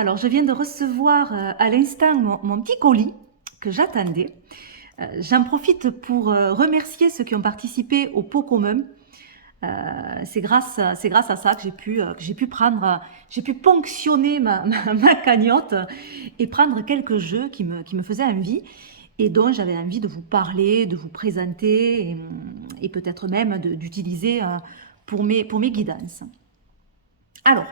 Alors, je viens de recevoir à l'instant mon petit colis que j'attendais. J'en profite pour remercier ceux qui ont participé au pot commun. C'est grâce à ça que j'ai pu prendre, j'ai pu ponctionner ma cagnotte et prendre quelques jeux qui me faisaient envie et dont j'avais envie de vous parler, de vous présenter et peut-être même d'utiliser pour mes guidances. Alors,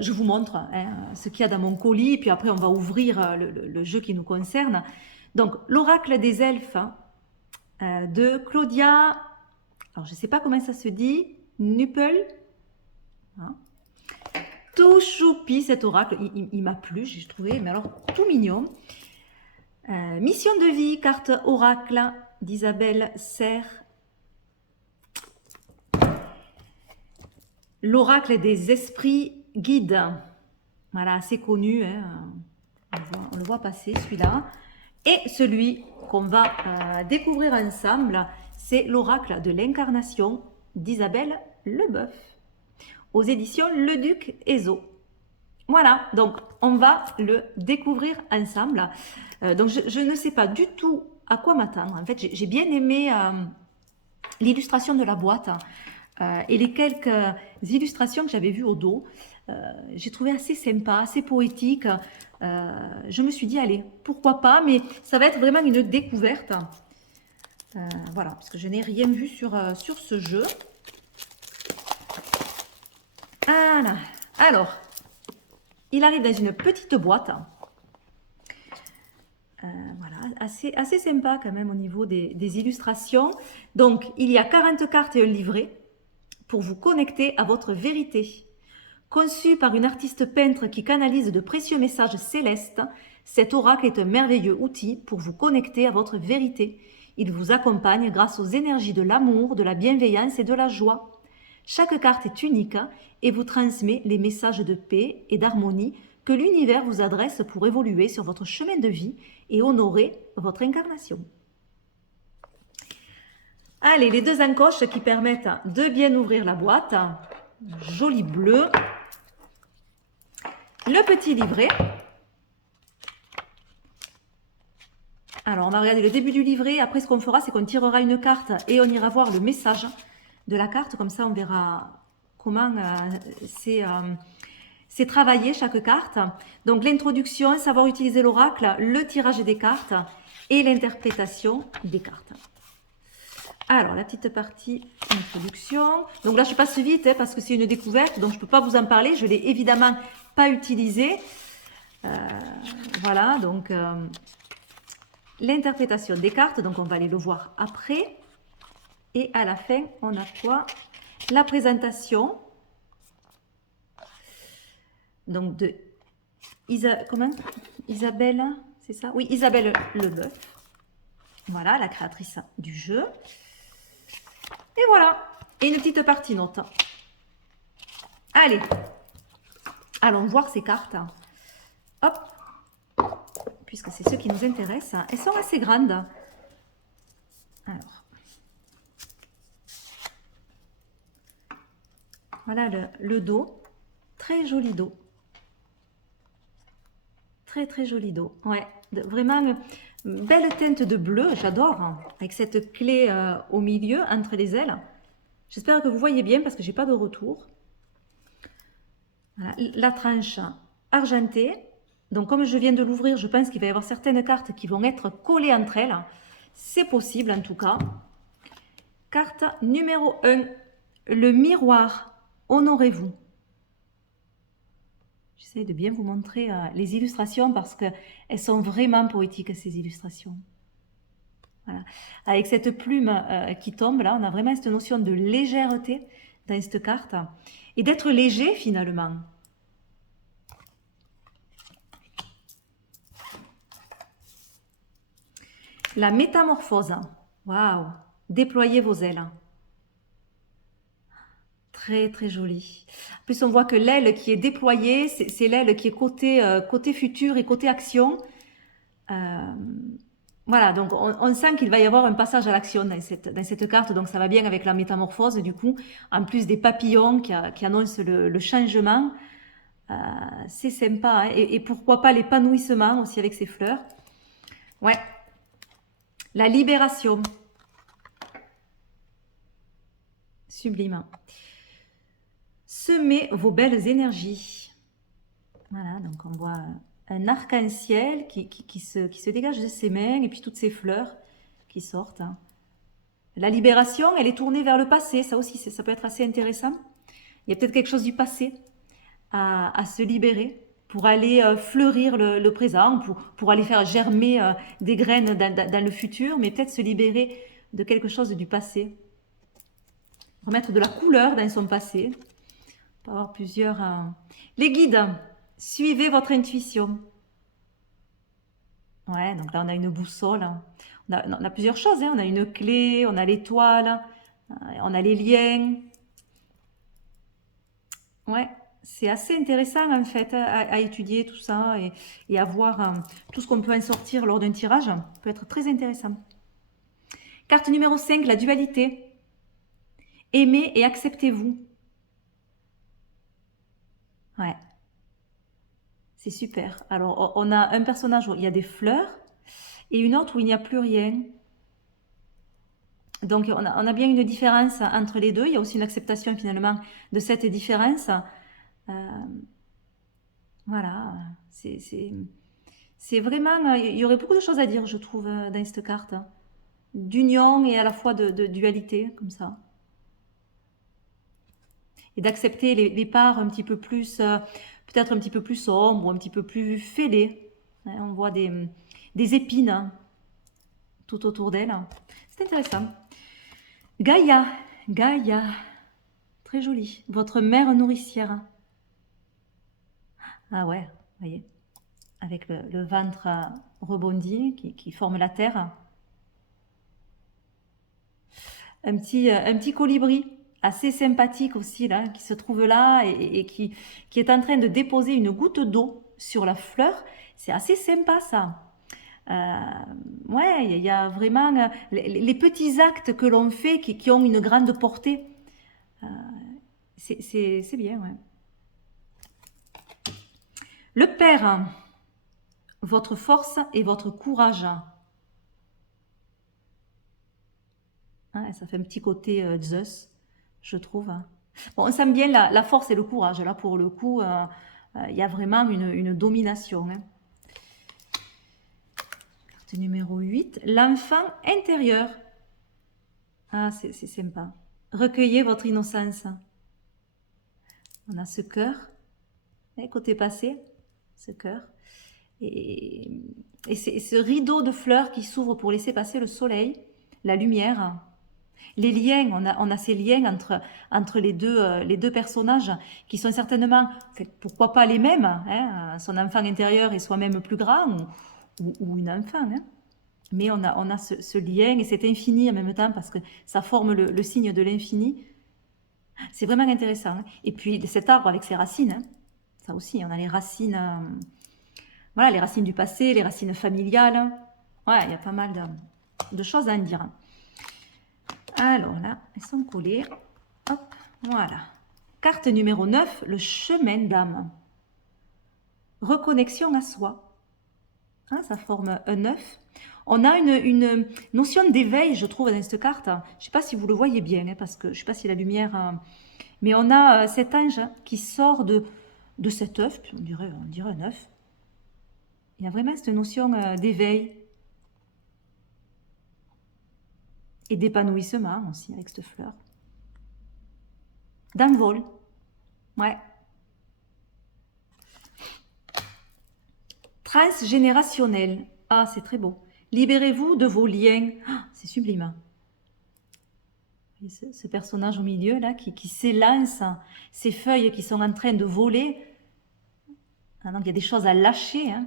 je vous montre ce qu'il y a dans mon colis, et puis après on va ouvrir le jeu qui nous concerne. Donc, l'oracle des elfes de Claudia, alors je ne sais pas comment ça se dit, Nuppel. Hein. Tout choupi cet oracle, il m'a plu, j'ai trouvé, mais alors tout mignon. Mission de vie, carte oracle d'Isabelle Serre. L'oracle des esprits guides. Voilà, assez connu, hein. On le voit passer celui-là. Et celui qu'on va découvrir ensemble, c'est l'oracle de l'incarnation d'Isabelle Leboeuf, aux éditions Le Duc Ezo. Voilà, donc on va le découvrir ensemble. Donc je ne sais pas du tout à quoi m'attendre. En fait, j'ai bien aimé l'illustration de la boîte et les quelques illustrations que j'avais vues au dos. J'ai trouvé assez sympa, assez poétique. Je me suis dit, allez, pourquoi pas, mais ça va être vraiment une découverte. Voilà, parce que je n'ai rien vu sur ce jeu. Voilà. Alors, il arrive dans une petite boîte. Voilà, assez sympa quand même au niveau des illustrations. Donc, il y a 40 cartes et un livret pour vous connecter à votre vérité. Conçu par une artiste peintre qui canalise de précieux messages célestes, cet oracle est un merveilleux outil pour vous connecter à votre vérité. Il vous accompagne grâce aux énergies de l'amour, de la bienveillance et de la joie. Chaque carte est unique et vous transmet les messages de paix et d'harmonie que l'univers vous adresse pour évoluer sur votre chemin de vie et honorer votre incarnation. Allez, les deux encoches qui permettent de bien ouvrir la boîte. Joli bleu. Le petit livret. Alors, on va regarder le début du livret. Après, ce qu'on fera, c'est qu'on tirera une carte et on ira voir le message de la carte. Comme ça, on verra comment c'est travaillé chaque carte. Donc, l'introduction, savoir utiliser l'oracle, le tirage des cartes et l'interprétation des cartes. Alors, la petite partie introduction. Donc là, je passe vite parce que c'est une découverte, donc je ne peux pas vous en parler. Je ne l'ai évidemment pas utilisé. Voilà, donc l'interprétation des cartes, donc on va aller le voir après. Et à la fin, on a quoi? La présentation. Donc de Isabelle, c'est ça? Oui, Isabelle Leboeuf. Voilà, la créatrice du jeu. Et voilà, et une petite partie note. Allez, allons voir ces cartes. Hop, puisque c'est ce qui nous intéresse. Elles sont assez grandes. Alors, voilà le dos. Très joli dos. Très joli dos. Ouais, vraiment belle teinte de bleu, j'adore. Avec cette clé au milieu, entre les ailes. J'espère que vous voyez bien parce que j'ai pas de retour. Voilà, la tranche argentée. Donc comme je viens de l'ouvrir, je pense qu'il va y avoir certaines cartes qui vont être collées entre elles. C'est possible en tout cas. Carte numéro 1, le miroir. Honorez-vous. J'essaie de bien vous montrer les illustrations parce qu'elles sont vraiment poétiques, ces illustrations. Voilà. Avec cette plume qui tombe, là, on a vraiment cette notion de légèreté dans cette carte. Et d'être léger, finalement. La métamorphose. Waouh! Déployez vos ailes. Très joli. En plus, on voit que l'aile qui est déployée, c'est l'aile qui est côté futur et côté action. Voilà, donc on sent qu'il va y avoir un passage à l'action dans cette carte, donc ça va bien avec la métamorphose, du coup, en plus des papillons qui annoncent le changement. C'est sympa, hein. Et pourquoi pas l'épanouissement aussi avec ces fleurs. Ouais. La libération. Sublime. Semez vos belles énergies. Voilà, donc on voit un arc-en-ciel qui se dégage de ses mains et puis toutes ces fleurs qui sortent, hein. La libération, elle est tournée vers le passé. Ça aussi, ça peut être assez intéressant. Il y a peut-être quelque chose du passé à se libérer pour aller fleurir le présent, pour aller faire germer des graines dans le futur, mais peut-être se libérer de quelque chose du passé. Remettre de la couleur dans son passé. On peut avoir plusieurs... Les guides, suivez votre intuition. Ouais, donc là on a une boussole. On a plusieurs choses, hein. On a une clé, on a l'étoile, on a les liens. Ouais, c'est assez intéressant en fait à étudier tout ça et à voir tout ce qu'on peut en sortir lors d'un tirage. Ça peut être très intéressant. Carte numéro 5, la dualité. Aimez et acceptez-vous. Ouais, c'est super. Alors, on a un personnage où il y a des fleurs et une autre où il n'y a plus rien. Donc, on a bien une différence entre les deux. Il y a aussi une acceptation finalement de cette différence. Voilà, c'est vraiment... Il y aurait beaucoup de choses à dire, je trouve, dans cette carte. D'union et à la fois de dualité, comme ça. Et d'accepter les parts un petit peu plus, peut-être un petit peu plus sombres, ou un petit peu plus fêlées. Hein, on voit des épines hein, tout autour d'elle. C'est intéressant. Gaïa, Gaïa, très jolie. Votre mère nourricière. Ah ouais, vous voyez, avec le ventre rebondi qui forme la terre. Un petit colibri assez sympathique aussi, là, qui se trouve là et qui est en train de déposer une goutte d'eau sur la fleur. C'est assez sympa, ça. Ouais, il y a vraiment les petits actes que l'on fait qui ont une grande portée. C'est bien, ouais. Le père, votre force et votre courage. Ah, ça fait un petit côté Zeus, je trouve. Bon, on sent bien la force et le courage. Là, pour le coup, il y a vraiment une domination. Hein. Carte numéro 8. L'enfant intérieur. Ah, c'est sympa. Recueillez votre innocence. On a ce cœur. Et côté passé, ce cœur. Et c'est ce rideau de fleurs qui s'ouvre pour laisser passer le soleil, la lumière. Les liens, on a ces liens entre les deux personnages qui sont certainement, pourquoi pas les mêmes, hein, son enfant intérieur est soi-même plus grand ou une enfant. Hein. Mais on a ce lien et cet infini en même temps parce que ça forme le signe de l'infini. C'est vraiment intéressant. Hein. Et puis cet arbre avec ses racines, hein, ça aussi, on a les racines, voilà, les racines du passé, les racines familiales. Ouais, il y a pas mal de choses à en dire. Alors là, elles sont collées. Hop, voilà. Carte numéro 9, le chemin d'âme. Reconnexion à soi. Hein, ça forme un 9. On a une notion d'éveil, je trouve, dans cette carte. Je ne sais pas si vous le voyez bien, hein, parce que je ne sais pas si la lumière... mais on a cet ange qui sort de cet œuf, on dirait un œuf. Il y a vraiment cette notion d'éveil. Et d'épanouissement aussi avec cette fleur. D'envol. Ouais. Transgénérationnel. Ah, c'est très beau. Libérez-vous de vos liens. Ah, c'est sublime. Et ce personnage au milieu là qui s'élance, ces feuilles qui sont en train de voler. Ah, donc il y a des choses à lâcher. Hein.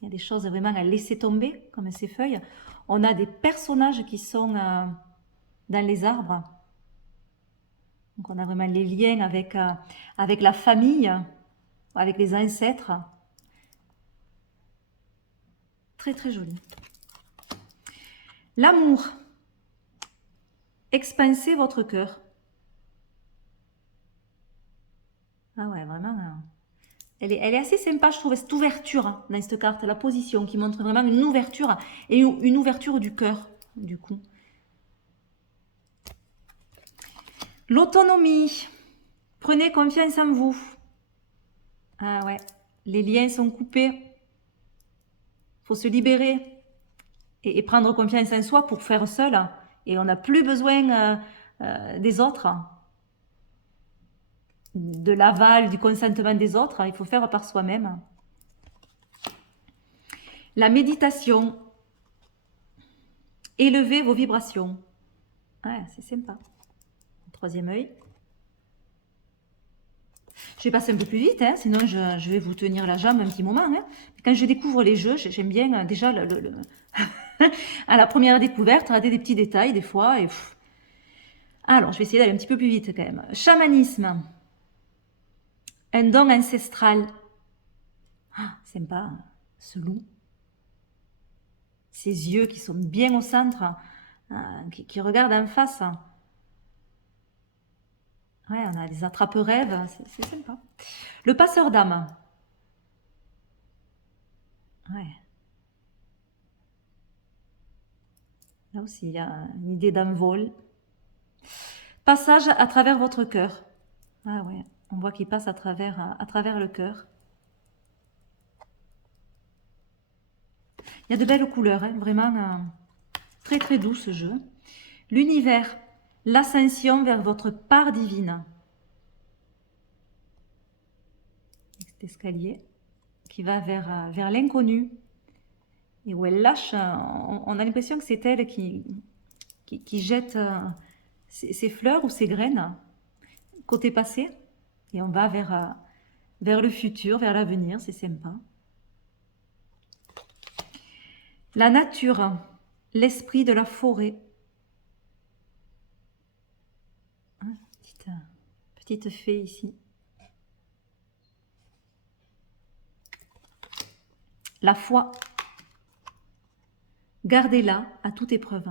Il y a des choses vraiment à laisser tomber, comme ces feuilles. On a des personnages qui sont dans les arbres. Donc on a vraiment les liens avec la famille, avec les ancêtres. Très très joli. L'amour. Expansez votre cœur. Ah ouais, Elle est assez sympa, je trouve, cette ouverture hein, dans cette carte, la position qui montre vraiment une ouverture et une ouverture du cœur, du coup. L'autonomie. Prenez confiance en vous. Ah ouais, les liens sont coupés. Faut se libérer et prendre confiance en soi pour faire seul. Et on n'a plus besoin des autres, de l'aval, du consentement des autres. Il faut faire par soi-même. La méditation. Élevez vos vibrations. Ouais, c'est sympa. Troisième œil. Je vais passer un peu plus vite, hein, sinon je vais vous tenir la jambe un petit moment. Hein. Quand je découvre les jeux, j'aime bien déjà à la première découverte, rater des petits détails des fois. Et alors, je vais essayer d'aller un petit peu plus vite quand même. Chamanisme. Un don ancestral. Ah, sympa, ce loup. Ses yeux qui sont bien au centre, qui regardent en face. Ouais, on a des attrape-rêves, c'est sympa. Le passeur d'âme. Ouais. Là aussi, il y a une idée d'envol. Passage à travers votre cœur. Ah ouais, on voit qu'il passe à travers le cœur. Il y a de belles couleurs, hein, vraiment très très doux ce jeu. L'univers, l'ascension vers votre part divine. Cet escalier qui va vers l'inconnu. Et où elle lâche, on a l'impression que c'est elle qui jette ses fleurs ou ses graines côté passé. Et on va vers le futur, vers l'avenir, c'est sympa. La nature, l'esprit de la forêt. Hein, petite fée ici. La foi, gardez-la à toute épreuve.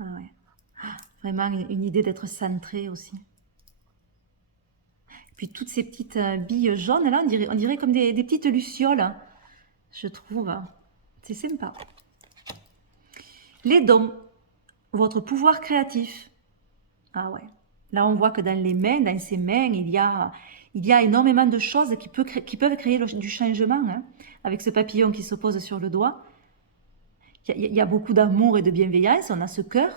Ah ouais. Vraiment une idée d'être centré aussi. Puis toutes ces petites billes jaunes là, on dirait comme des petites lucioles, hein, je trouve. C'est sympa. Les dons, votre pouvoir créatif. Ah ouais. Là, on voit que dans les mains, dans ses mains, il y a énormément de choses qui peuvent créer du changement. Hein, avec ce papillon qui se pose sur le doigt. Il y a beaucoup d'amour et de bienveillance, on a ce cœur.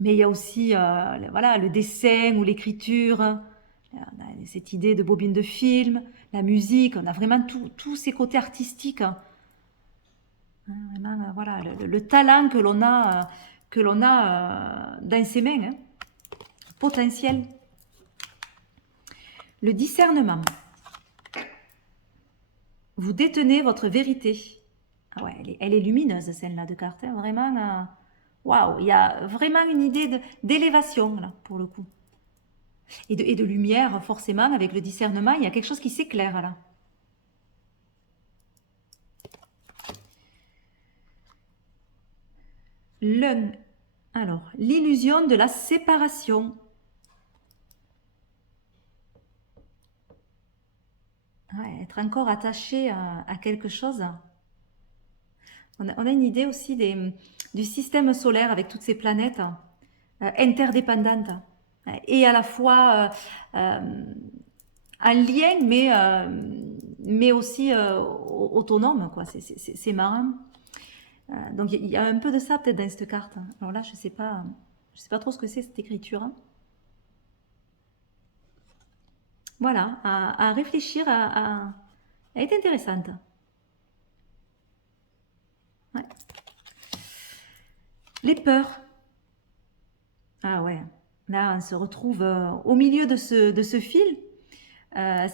Mais il y a aussi voilà, le dessin ou l'écriture, cette idée de bobine de film, la musique, on a vraiment tous ces côtés artistiques. Hein. Vraiment, voilà, le talent que l'on a, dans ses mains, hein. Potentiel. Le discernement. Vous détenez votre vérité. Ah ouais, elle est lumineuse celle-là de carte, hein. Vraiment, waouh, il y a vraiment une idée d'élévation là pour le coup. Et de lumière, forcément, avec le discernement, il y a quelque chose qui s'éclaire là. Alors, l'illusion de la séparation. Ouais, être encore attaché à quelque chose. On a une idée aussi du système solaire avec toutes ces planètes interdépendantes et à la fois en lien, mais aussi autonome, quoi. C'est marrant. Donc il y a un peu de ça peut-être dans cette carte. Alors là, je sais pas trop ce que c'est cette écriture. Hein. Voilà, à réfléchir, elle est intéressante. Ouais. Les peurs. Ah ouais, là on se retrouve au milieu de ce fil.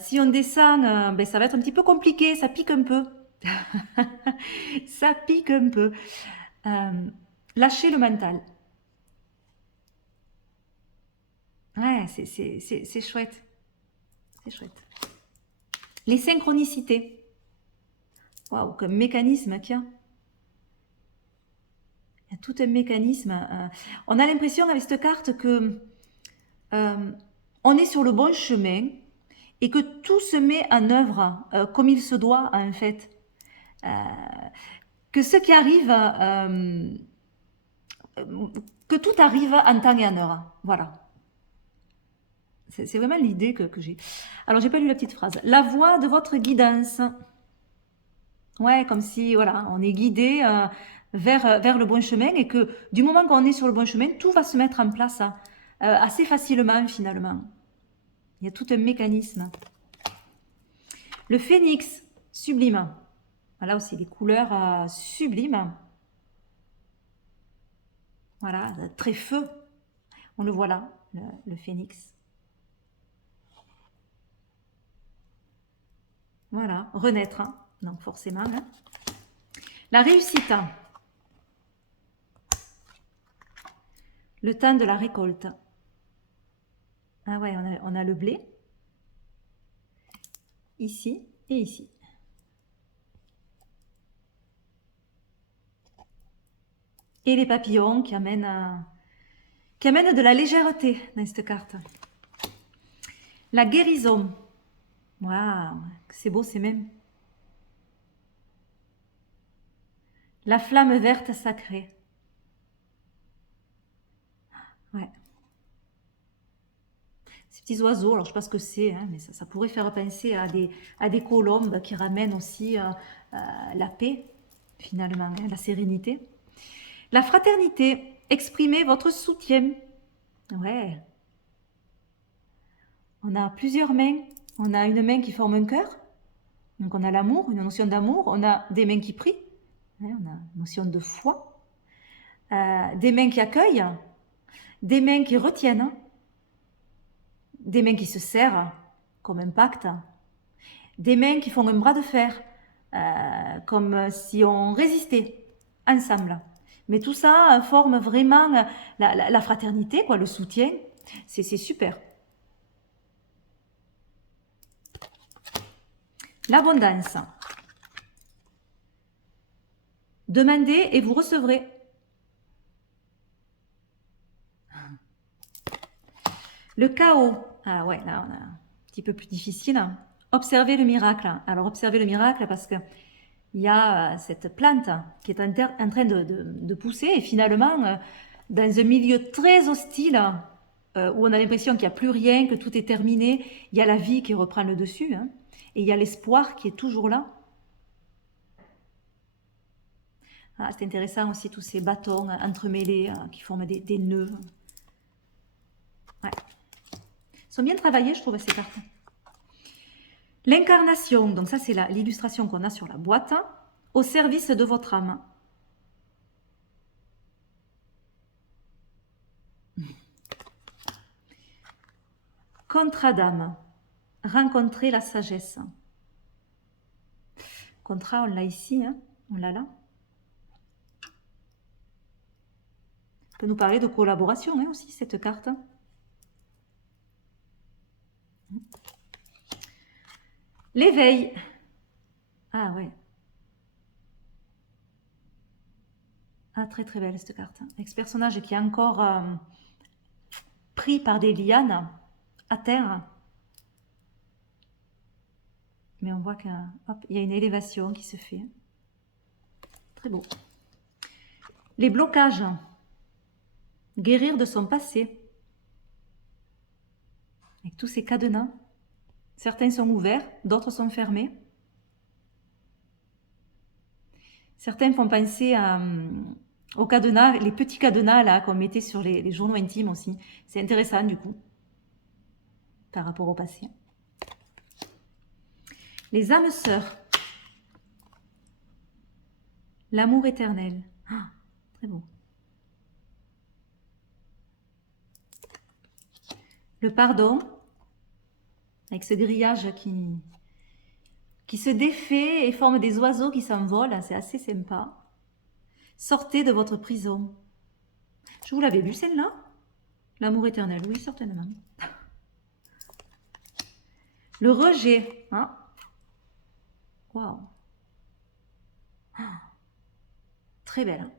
Si on descend, ben, ça va être un petit peu compliqué, ça pique un peu. Ça pique un peu. Lâcher le mental. Ouais, c'est chouette. C'est chouette. Les synchronicités. Waouh, comme mécanisme, tiens. Il y a tout un mécanisme. On a l'impression avec cette carte que on est sur le bon chemin et que tout se met en œuvre comme il se doit en fait. Que ce qui arrive, que tout arrive en temps et en heure. Voilà. C'est vraiment l'idée que j'ai. Alors, j'ai pas lu la petite phrase. La voix de votre guidance. Ouais, comme si, voilà, on est guidé vers le bon chemin et que du moment qu'on est sur le bon chemin, tout va se mettre en place assez facilement finalement. Il y a tout un mécanisme. Le phénix, sublime. Là aussi, les couleurs sublimes. Voilà, très feu. On le voit là, le phénix. Voilà, renaître, hein. Donc forcément. Hein. La réussite. Le temps de la récolte. Ah ouais, on a le blé. Ici et ici. Et les papillons qui amènent de la légèreté dans cette carte. La guérison. Waouh, c'est beau, c'est même. La flamme verte sacrée. Ouais. Ces petits oiseaux, alors je ne sais pas ce que c'est, hein, mais ça pourrait faire penser à des colombes qui ramènent aussi la paix, finalement, hein, la sérénité. La fraternité. Exprimez votre soutien. Ouais. On a plusieurs mains. On a une main qui forme un cœur. Donc on a l'amour, une notion d'amour. On a des mains qui prient. On a une notion de foi. Des mains qui accueillent. Des mains qui retiennent. Des mains qui se serrent comme un pacte. Des mains qui font un bras de fer. Comme si on résistait ensemble. Mais tout ça forme vraiment la fraternité, quoi, le soutien. C'est super. L'abondance. Demandez et vous recevrez. Le chaos. Ah ouais, là on a un petit peu plus difficile. Observez le miracle. Alors observez le miracle parce que il y a cette plante qui est en train de pousser et finalement, dans un milieu très hostile, où on a l'impression qu'il n'y a plus rien, que tout est terminé, il y a la vie qui reprend le dessus, hein, et il y a l'espoir qui est toujours là. Ah, c'est intéressant aussi tous ces bâtons entremêlés qui forment des nœuds. Ouais. Ils sont bien travaillés, je trouve, ces cartes. L'incarnation, donc ça c'est l'illustration qu'on a sur la boîte, au service de votre âme. Contrat d'âme, rencontrer la sagesse. Contrat, on l'a ici, hein, on l'a là. On peut nous parler de collaboration hein, aussi, cette carte. L'éveil. Ah ouais. Ah, très très belle cette carte. Avec ce personnage qui est encore pris par des lianes à terre. Mais on voit qu'il y a une élévation qui se fait. Très beau. Les blocages. Guérir de son passé. Avec tous ces cadenas. Certains sont ouverts, d'autres sont fermés. Certains font penser aux cadenas, les petits cadenas là qu'on mettait sur les journaux intimes aussi. C'est intéressant du coup, par rapport au passé. Les âmes sœurs. L'amour éternel. Ah, très beau. Le pardon, avec ce grillage qui se défait et forme des oiseaux qui s'envolent, c'est assez sympa. Sortez de votre prison. Je vous l'avais vu celle-là? L'amour éternel, oui, certainement. Le rejet. Hein? Waouh. Ah, très belle.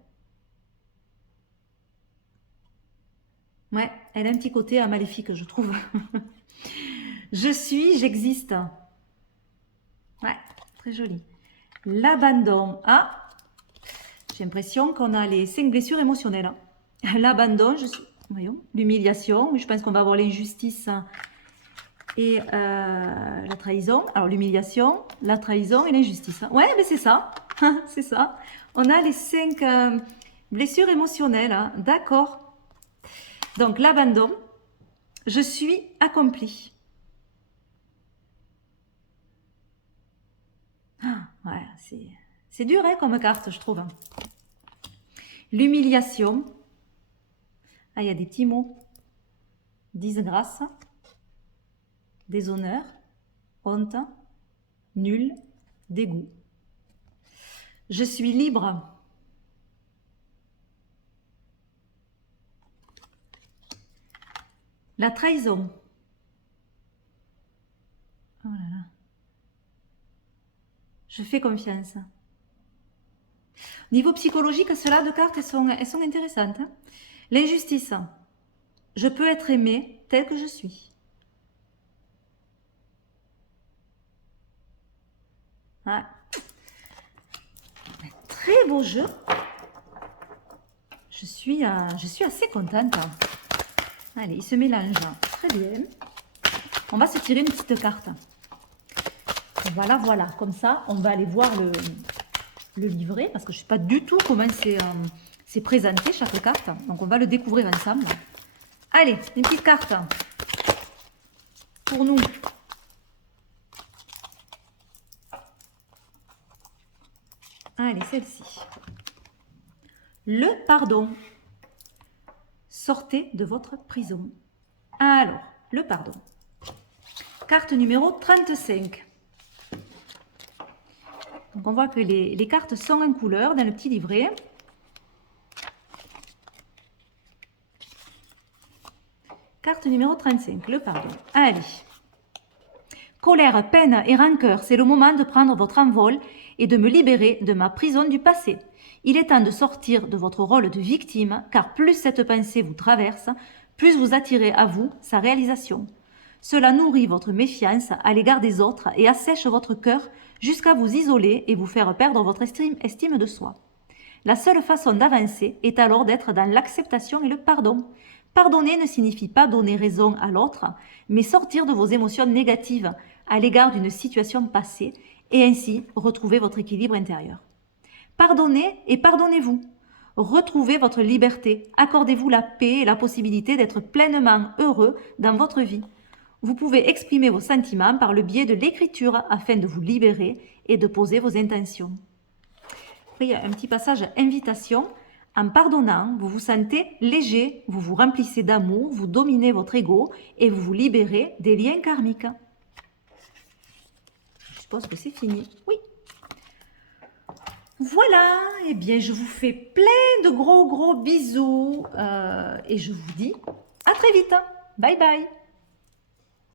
Ouais, elle a un petit côté maléfique, je trouve. Je suis, j'existe. Ouais, très joli. L'abandon. Ah, j'ai l'impression qu'on a les 5 blessures émotionnelles. L'abandon, je suis... Voyons, l'humiliation. Oui, je pense qu'on va avoir l'injustice et la trahison. Alors, l'humiliation, la trahison et l'injustice. Ouais, mais c'est ça. C'est ça. On a les 5 blessures émotionnelles. Hein. D'accord. Donc, l'abandon. Je suis accompli. Ah, ouais, c'est dur hein, comme carte, je trouve. L'humiliation. Ah, il y a des petits mots. Disgrâce, déshonneur, honte, nul, dégoût. Je suis libre. La trahison. Oh là là. Je fais confiance. Niveau psychologique, cela de cartes, elles sont intéressantes. Hein. L'injustice. Je peux être aimé tel que je suis. Ouais. Très beau jeu. Je suis assez contente. Allez, il se mélange. Très bien. On va se tirer une petite carte. Voilà, voilà. Comme ça, on va aller voir le livret parce que je ne sais pas du tout comment c'est présenté chaque carte. Donc, on va le découvrir ensemble. Allez, une petite carte pour nous. Allez, celle-ci. Le pardon. Sortez de votre prison. Alors, le pardon. Carte numéro 35. Donc, on voit que les cartes sont en couleur dans le petit livret. Carte numéro 35, le pardon. Allez. Colère, peine et rancœur, c'est le moment de prendre votre envol et de me libérer de ma prison du passé. Il est temps de sortir de votre rôle de victime, car plus cette pensée vous traverse, plus vous attirez à vous sa réalisation. Cela nourrit votre méfiance à l'égard des autres et assèche votre cœur jusqu'à vous isoler et vous faire perdre votre estime de soi. La seule façon d'avancer est alors d'être dans l'acceptation et le pardon. Pardonner ne signifie pas donner raison à l'autre, mais sortir de vos émotions négatives à l'égard d'une situation passée et ainsi retrouver votre équilibre intérieur. Pardonnez et pardonnez-vous. Retrouvez votre liberté. Accordez-vous la paix et la possibilité d'être pleinement heureux dans votre vie. Vous pouvez exprimer vos sentiments par le biais de l'écriture afin de vous libérer et de poser vos intentions. Après, il y a un petit passage invitation. En pardonnant, vous vous sentez léger, vous vous remplissez d'amour, vous dominez votre ego et vous vous libérez des liens karmiques. Je suppose que c'est fini. Oui. Voilà, eh bien je vous fais plein de gros bisous et je vous dis à très vite. Bye bye.